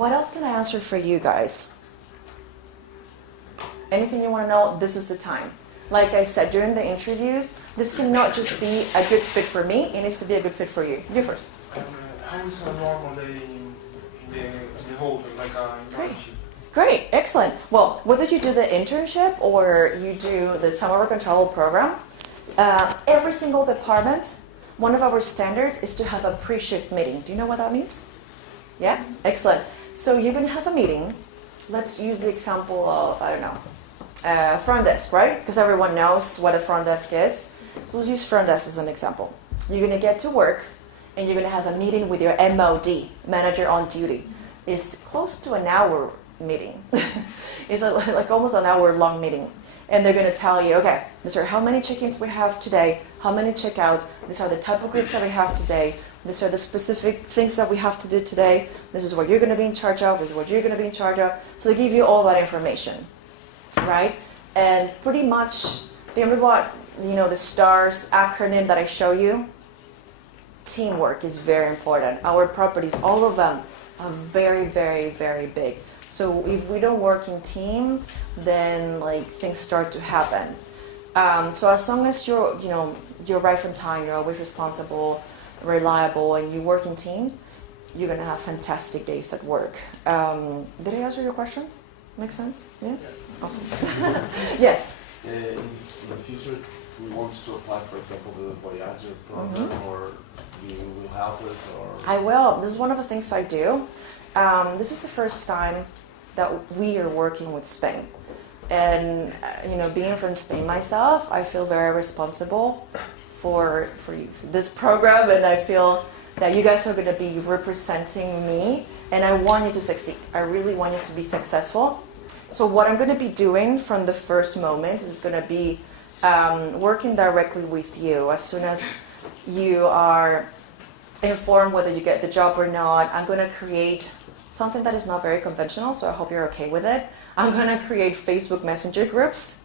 What else can I answer for you guys? Anything you want to know, this is the time. Like I said, during the interviews, this cannot just be a good fit for me, it needs to be a good fit for you. You first. How is a normal day in the whole, like an internship? Great, excellent. Well, whether you do the internship or you do the summer work and travel program, every single department, one of our standards is to have a pre-shift meeting. Do you know what that means? Yeah? Excellent. So you're going to have a meeting. Let's use the example of, I don't know, front desk, right? Because everyone knows what a front desk is. So let's use front desk as an example. You're going to get to work and you're going to have a meeting with your MOD, manager on duty. It's close to an hour meeting. It's like almost an hour long meeting. And they're going to tell you, okay, these are how many check-ins we have today, how many check-outs, these are the type of groups that we have today, these are the specific things that we have to do today, this is what you're going to be in charge of, this is what you're going to be in charge of. So they give you all that information, right? And pretty much, do you remember what, the STARS acronym that I show you? Teamwork is very important. Our properties, all of them, are very, very, very big. So if we don't work in teams, then things start to happen. So as long as you're right from time, you're always responsible, reliable, and you work in teams, you're gonna have fantastic days at work. Did I answer your question? Make sense? Yeah? Awesome. Yes? In the future, if we want to apply, for example, the Voyager program, or you will help us, or? I will. This is one of the things I do. This is the first time that we are working with Spain. And, being from Spain myself, I feel very responsible for this program, and I feel that you guys are going to be representing me, and I want you to succeed. I really want you to be successful. So what I'm going to be doing from the first moment is going to be working directly with you. As soon as you are informed whether you get the job or not, I'm going to create something that is not very conventional, so I hope you're okay with it. I'm going to create Facebook Messenger groups.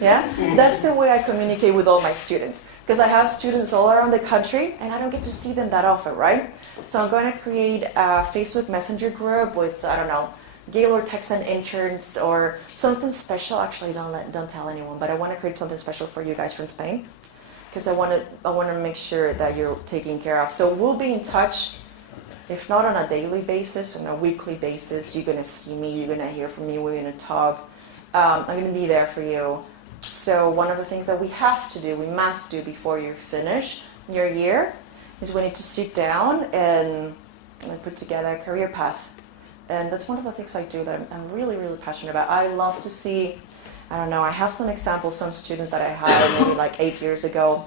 Yeah? That's the way I communicate with all my students. Because I have students all around the country, and I don't get to see them that often, right? So I'm going to create a Facebook Messenger group with, I don't know, Gaylord Texan interns or something special. Actually, don't tell anyone, but I want to create something special for you guys from Spain. Because I want to make sure that you're taken care of. So we'll be in touch. If not on a daily basis, on a weekly basis, you're going to see me, you're going to hear from me, we're going to talk. I'm going to be there for you. So one of the things that we have to do, we must do before you finish your year, is we need to sit down and put together a career path. And that's one of the things I do that I'm really, really passionate about. I love to see, I don't know, I have some examples, some students that I hired maybe 8 years ago,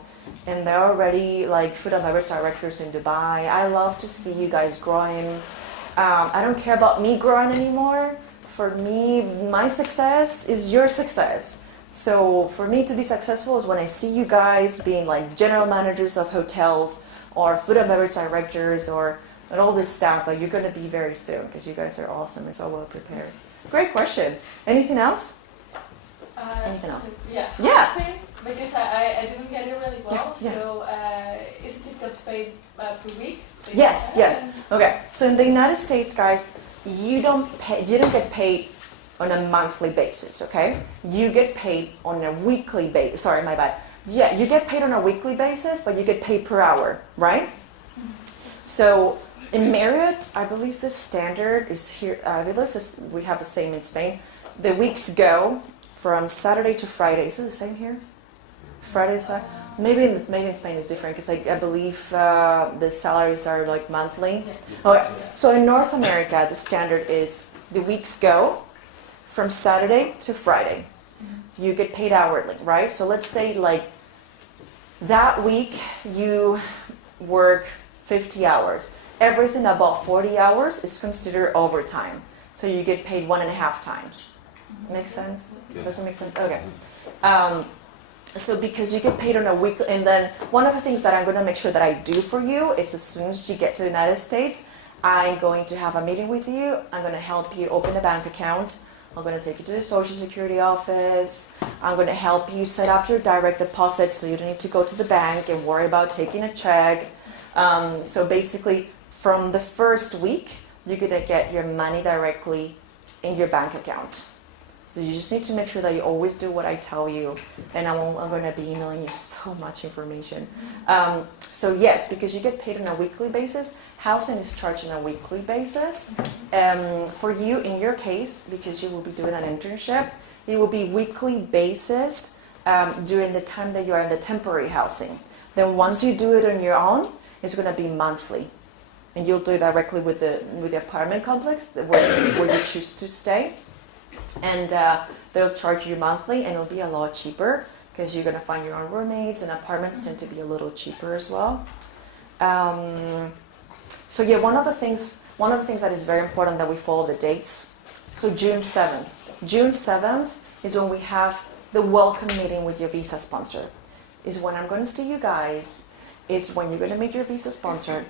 and they're already food and beverage directors in Dubai. I love to see you guys growing. I don't care about me growing anymore. For me, my success is your success. So for me to be successful is when I see you guys being general managers of hotels or food and beverage directors and all this stuff. You're going to be very soon, because you guys are awesome and so well prepared. Great questions. Anything else? Anything else? Yeah. Yeah. Because I didn't get it really well, yeah. So isn't it got paid per week? Yes. Okay. So in the United States, guys, you don't get paid on a monthly basis. Okay, you get paid on a weekly basis. Sorry, my bad. Yeah, you get paid on a weekly basis, but you get paid per hour, right? So in Marriott, I believe the standard is here. I believe we have the same in Spain. The weeks go from Saturday to Friday. Is it the same here? Friday to Saturday? Maybe in Spain it's different, because I believe the salaries are monthly. Okay. So in North America, the standard is the weeks go from Saturday to Friday. You get paid hourly, right? So let's say that week you work 50 hours. Everything above 40 hours is considered overtime. So you get paid 1.5 times. Make sense? Yes. Does it make sense? Okay. So because you get paid on a weekly, and then one of the things that I'm going to make sure that I do for you is, as soon as you get to the United States, I'm going to have a meeting with you. I'm going to help you open a bank account. I'm going to take you to the Social Security office. I'm going to help you set up your direct deposit, so you don't need to go to the bank and worry about taking a check. So basically, from the first week, you're going to get your money directly in your bank account. So you just need to make sure that you always do what I tell you, and I'm going to be emailing you so much information. So yes, because you get paid on a weekly basis, housing is charged on a weekly basis. For you, in your case, because you will be doing an internship, it will be weekly basis during the time that you are in the temporary housing. Then once you do it on your own, it's going to be monthly. And you'll do it directly with the apartment complex where you choose to stay. And they'll charge you monthly, and it'll be a lot cheaper because you're going to find your own roommates, and apartments tend to be a little cheaper as well. So yeah, one of the things that is very important that we follow the dates. So June 7th. June 7th is when we have the welcome meeting with your visa sponsor. Is when I'm going to see you guys. Is when you're going to meet your visa sponsor.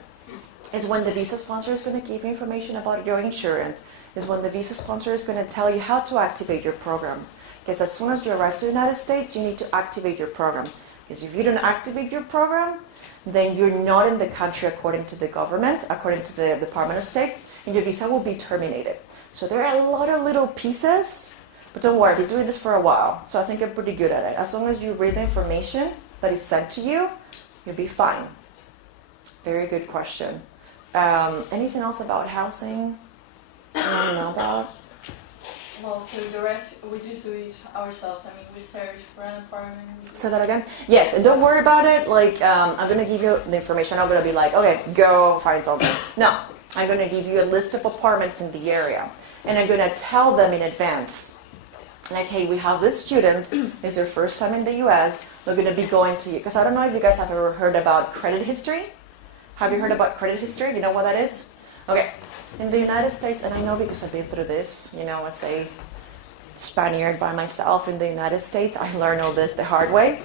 Is when the visa sponsor is going to give you information about your insurance. Is when the visa sponsor is going to tell you how to activate your program. Because as soon as you arrive to the United States, you need to activate your program. Because if you don't activate your program, then you're not in the country according to the government, according to the Department of State, and your visa will be terminated. So there are a lot of little pieces, but don't worry, I've been doing this for a while, so I think I'm pretty good at it. As long as you read the information that is sent to you, you'll be fine. Very good question. Anything else about housing you want to know about? Well, so the rest we just do it ourselves. I mean, we search for an apartment. Say that again? Yes, and don't worry about it. Like, I'm going to give you the information. I'm going to be like, okay, go find something. No, I'm going to give you a list of apartments in the area. And I'm going to tell them in advance. Like, hey, we have this student. It's their first time in the U.S. They're going to be going to you. Because I don't know if you guys have ever heard about credit history. Have you heard about credit history? You know what that is? Okay. In the United States, and I know because I've been through this, as a Spaniard by myself in the United States, I learned all this the hard way.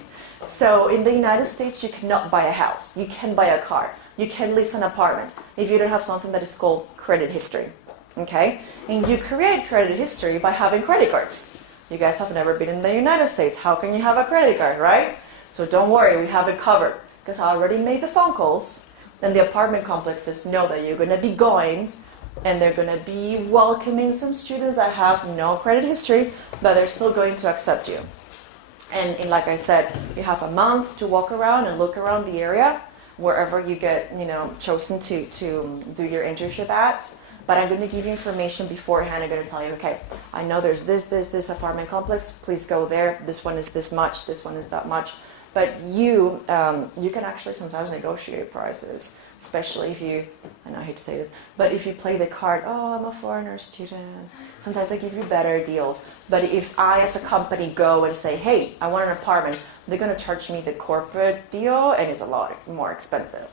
So in the United States, you cannot buy a house. You can buy a car. You can lease an apartment if you don't have something that is called credit history. Okay? And you create credit history by having credit cards. You guys have never been in the United States. How can you have a credit card, right? So don't worry, we have it covered because I already made the phone calls. Then the apartment complexes know that you're going to be going, and they're going to be welcoming some students that have no credit history, but they're still going to accept you. And like I said, you have a month to walk around and look around the area, wherever you get, chosen to do your internship at. But I'm going to give you information beforehand. I'm going to tell you, okay, I know there's this apartment complex. Please go there. This one is this much. This one is that much. But you can actually sometimes negotiate prices, especially if you, I know I hate to say this, but if you play the card, oh, I'm a foreigner student, sometimes they give you better deals. But if I as a company go and say, hey, I want an apartment, they're going to charge me the corporate deal, and it's a lot more expensive.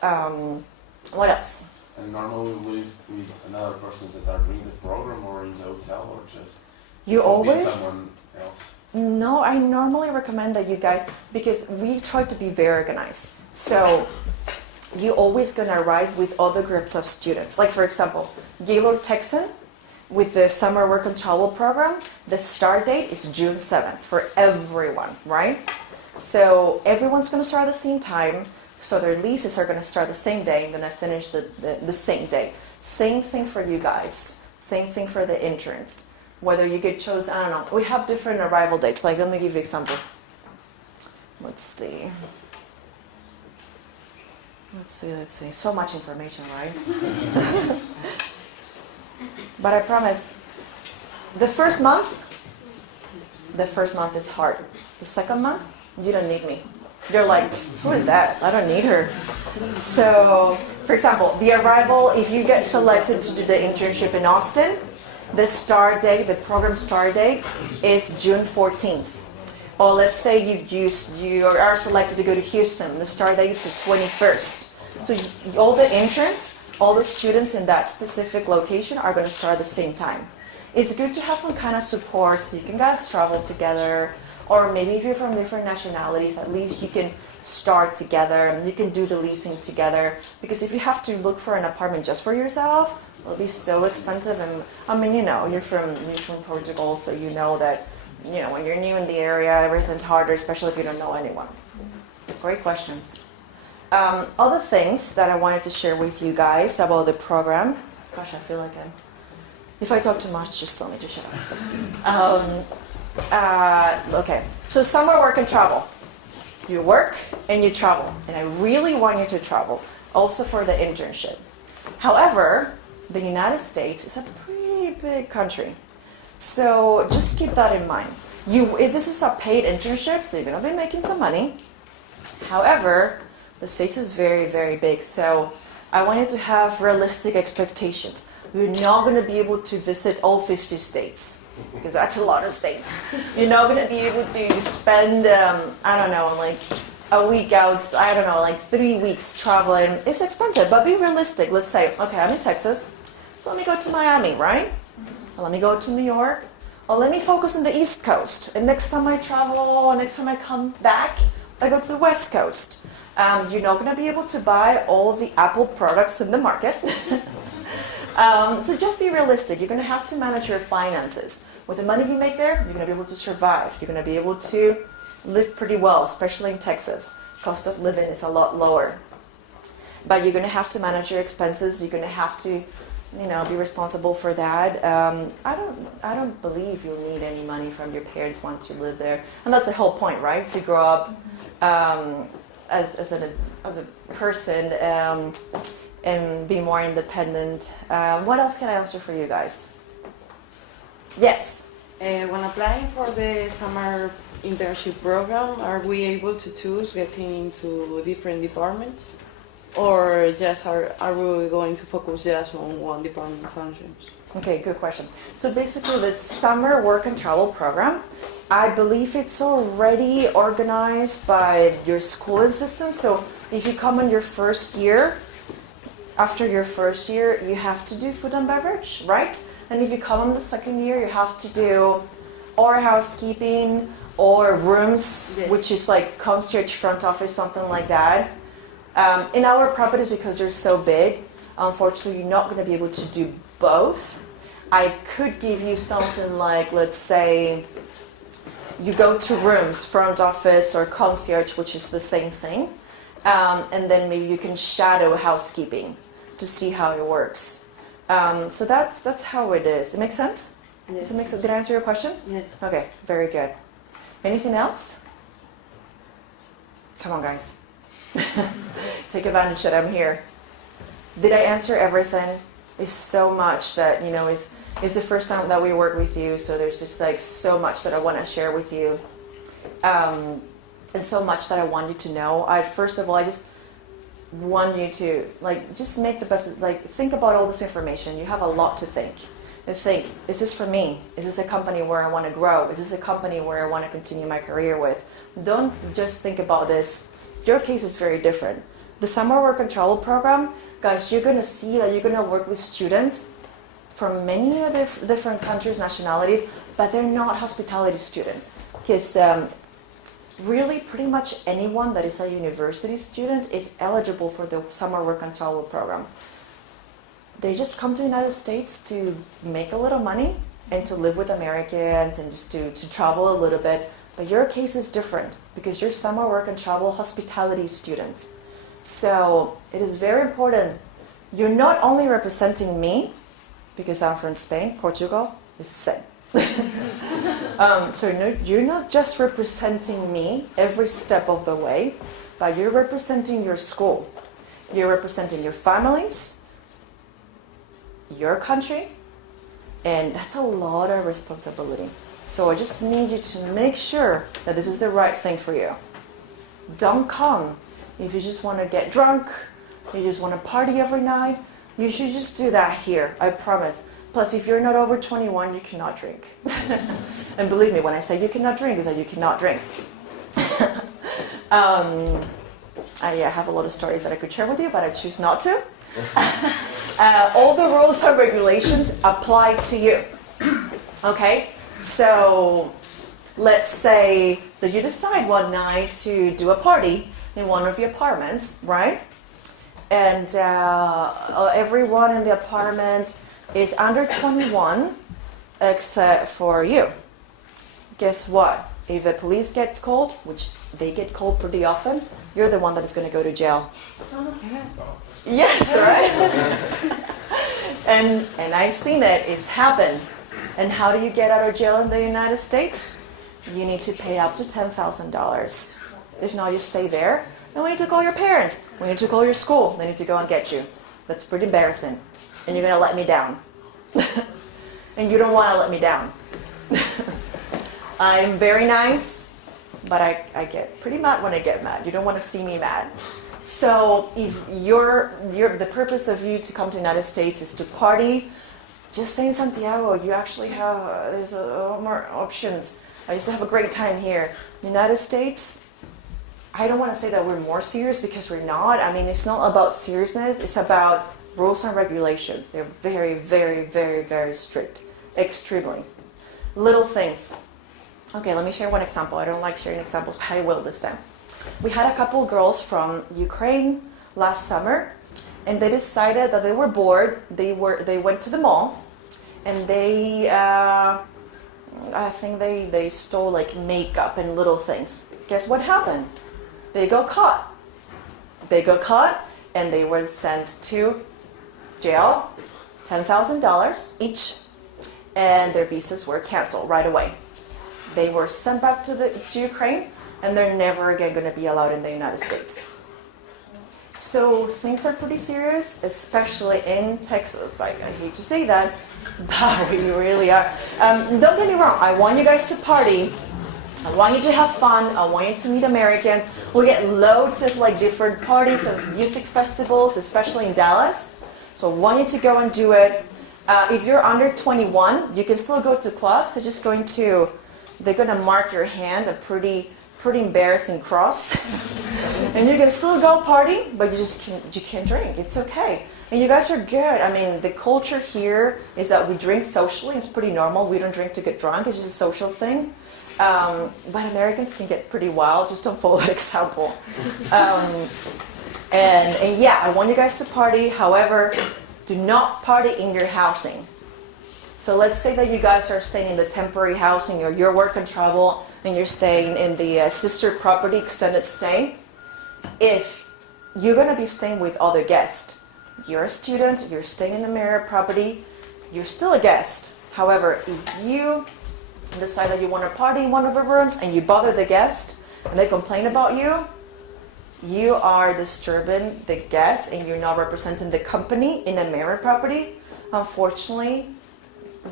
What else? And normally we live with another person that are doing the program or in the hotel or just You always? someone else. No, I normally recommend that you guys, because we try to be very organized. So you're always going to arrive with other groups of students. Like, for example, Gaylord Texan with the Summer Work and Travel program, the start date is June 7th for everyone, right? So everyone's going to start at the same time. So their leases are going to start the same day and going to finish the same day. Same thing for you guys. Same thing for the interns. Whether you get chosen, I don't know. We have different arrival dates. Like, let me give you examples. Let's see. So much information, right? But I promise, the first month is hard. The second month, you don't need me. You're like, who is that? I don't need her. So, for example, the arrival, if you get selected to do the internship in Austin, the program start date is June 14th. Or let's say you are selected to go to Houston, the start date is the 21st. So all the interns, all the students in that specific location are going to start at the same time. It's good to have some kind of support so you can guys travel together, or maybe if you're from different nationalities, at least you can start together and you can do the leasing together. Because if you have to look for an apartment just for yourself, it'll be so expensive. And I mean, you're from Portugal, so you know that, when you're new in the area, everything's harder, especially if you don't know anyone. Great questions. Other things that I wanted to share with you guys about the program Gosh, I feel like if I talk too much, just tell me to shut up. Okay, so summer work and travel. You work and you travel, and I really want you to travel, also for the internship. However, the United States is a pretty big country, so just keep that in mind. This is a paid internship, so you're going to be making some money. However, the States is very, very big, so I want you to have realistic expectations. You're not going to be able to visit all 50 states, because that's a lot of states. You're not going to be able to spend, I don't know, like a week out, I don't know, like 3 weeks traveling. It's expensive, but be realistic. Let's say, okay, I'm in Texas, so let me go to Miami, right? Or let me go to New York. Or let me focus on the East Coast. And next time I travel, next time I come back, I go to the West Coast. You're not going to be able to buy all the Apple products in the market. So just be realistic. You're going to have to manage your finances. With the money you make there, you're going to be able to survive. You're going to be able to live pretty well, especially in Texas. Cost of living is a lot lower. But you're going to have to manage your expenses. You're going to have to, be responsible for that. I don't believe you'll need any money from your parents once you live there. And that's the whole point, right? To grow up as a person and be more independent. What else can I answer for you guys? Yes. When applying for the summer internship program, are we able to choose getting into different departments? Or just are we going to focus just on one department functions? Okay, good question. So basically the summer work and travel program, I believe it's already organized by your schooling system. So if you come in your first year, after your first year, you have to do food and beverage, right? And if you come in the second year, you have to do or housekeeping or rooms, Yes. which is like concierge front office, something like that. In our properties, because they're so big, unfortunately, you're not going to be able to do both. I could give you something like, let's say, you go to rooms, front office or concierge, which is the same thing. And then maybe you can shadow housekeeping to see how it works. So that's how it is. It makes sense? Yes. Does it make sense? Did I answer your question? Yes. Okay, very good. Anything else? Come on, guys. Take advantage that I'm here. Did I answer everything? It's so much that, is the first time that we work with you, so there's just like so much that I want to share with you. And so much that I want you to know. First of all, I just want you to just make the best, think about all this information. You have a lot to think. And think, is this for me? Is this a company where I want to grow? Is this a company where I want to continue my career with? Don't just think about this. Your case is very different. The summer work and travel program, guys, you're going to see that you're going to work with students from many other different countries, nationalities, but they're not hospitality students. Because really pretty much anyone that is a university student is eligible for the summer work and travel program. They just come to the United States to make a little money and to live with Americans and just to travel a little bit. But your case is different because you're summer work and travel hospitality students. So it is very important. You're not only representing me, because I'm from Spain, Portugal is the same. So you're not just representing me every step of the way, but you're representing your school. You're representing your families, your country, and that's a lot of responsibility. So I just need you to make sure that this is the right thing for you. Don't come if you just want to get drunk, you just want to party every night. You should just do that here, I promise. Plus, if you're not over 21, you cannot drink. And believe me, when I say you cannot drink, is that you cannot drink. I have a lot of stories that I could share with you, but I choose not to. All the rules and regulations apply to you. Okay? So let's say that you decide one night to do a party in one of your apartments, right? And everyone in the apartment is under 21 except for you. Guess what? If the police gets called, which they get called pretty often, you're the one that is going to go to jail. Yes, right? And I've seen it. It's happened. And how do you get out of jail in the United States? You need to pay up to $10,000. If not, you stay there. And we need to call your parents. We need to call your school. They need to go and get you. That's pretty embarrassing. And you're going to let me down. And you don't want to let me down. I'm very nice, but I get pretty mad when I get mad. You don't want to see me mad. So if the purpose of you to come to the United States is to party, just stay in Santiago. You actually have, there's a lot more options. I used to have a great time here. United States, I don't want to say that we're more serious because we're not. I mean, it's not about seriousness. It's about rules and regulations. They're very, very, very, very strict. Extremely. Little things. Okay, let me share one example. I don't like sharing examples, but I will this time. We had a couple girls from Ukraine last summer, and they decided that they were bored. They went to the mall, and I think they stole like makeup and little things. Guess what happened? They got caught. And they were sent to jail, $10,000 each, and their visas were canceled right away. They were sent back to Ukraine, and they're never again going to be allowed in the United States. So things are pretty serious, especially in Texas. I hate to say that, but we really are. Don't get me wrong. I want you guys to party. I want you to have fun. I want you to meet Americans. We'll get loads of like different parties and music festivals, especially in Dallas. So I want you to go and do it. If you're under 21, you can still go to clubs. They're going to mark your hand a pretty embarrassing cross. And you can still go party, but you can't drink. It's okay. And you guys are good. I mean, the culture here is that we drink socially. It's pretty normal. We don't drink to get drunk. It's just a social thing. But Americans can get pretty wild. Just don't follow that example. And yeah, I want you guys to party. However, do not party in your housing. So let's say that you guys are staying in the temporary housing or you're work and travel and you're staying in the sister property extended stay. If you're going to be staying with other guests, you're a student, you're staying in a Marriott property, you're still a guest. However, if you decide that you want to party in one of the rooms and you bother the guest and they complain about you, you are disturbing the guest and you're not representing the company in a Marriott property. Unfortunately,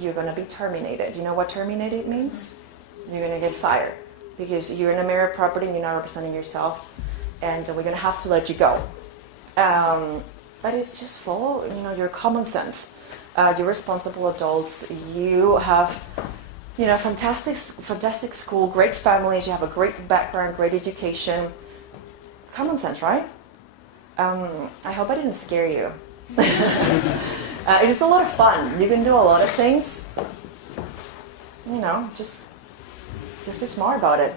you're going to be terminated. You know what terminated means? You're going to get fired because you're in a Marriott property and you're not representing yourself, and we're going to have to let you go. But it's just follow, your common sense. You're responsible adults. You have, fantastic school, great families. You have a great background, great education. Common sense, right? I hope I didn't scare you. It is a lot of fun. You can do a lot of things. Just be smart about it.